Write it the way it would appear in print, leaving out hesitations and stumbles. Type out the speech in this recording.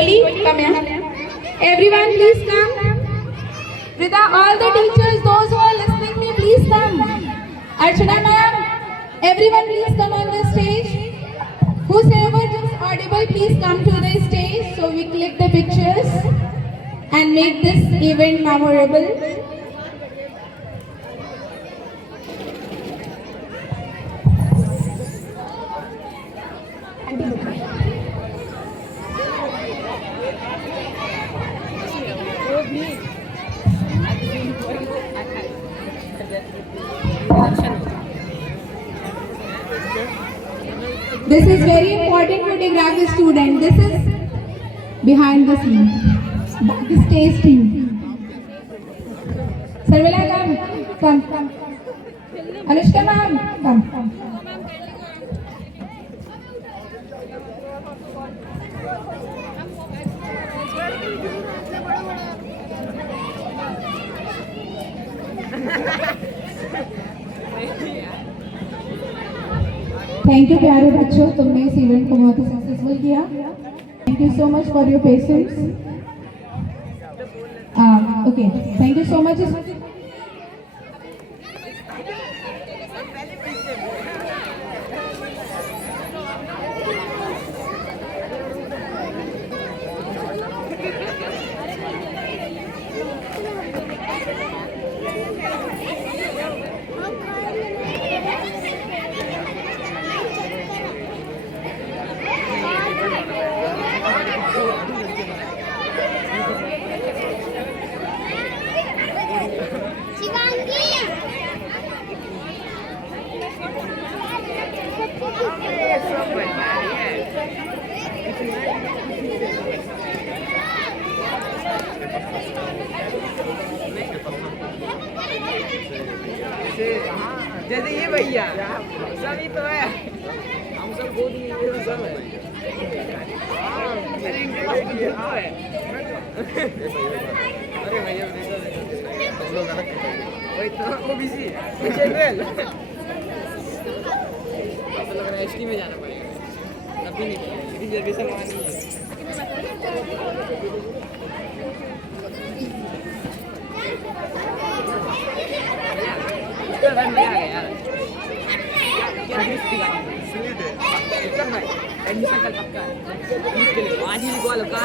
Slowly, come here. Everyone, please come. Rida, all the teachers, those who are listening me, please come. Archana ma'am, everyone please come on the stage. Whosoever is audible, please come to the stage so we click the pictures and make this event memorable. This is very important photography student. This is behind the scene, the stage team. Sarvela, come. Anushka ma'am, come. Thank you प्यारे बच्चों, तुमने इस event को बहुत ही successful किया. Thank you so much for your patience. Okay, thank you so much. जैसे ये भैया सब ही तो है, हम सब गोद में ये सब है. अरे भैया वही तो वो बिजी है. जनरल अब लग रहा है एचडी में जाना पड़ेगा. अभी नहीं, रिजर्वेशन वहाँ नहीं है. मजा आ गया यार. एडमिशन कल पक्का है. आज ही निकाल का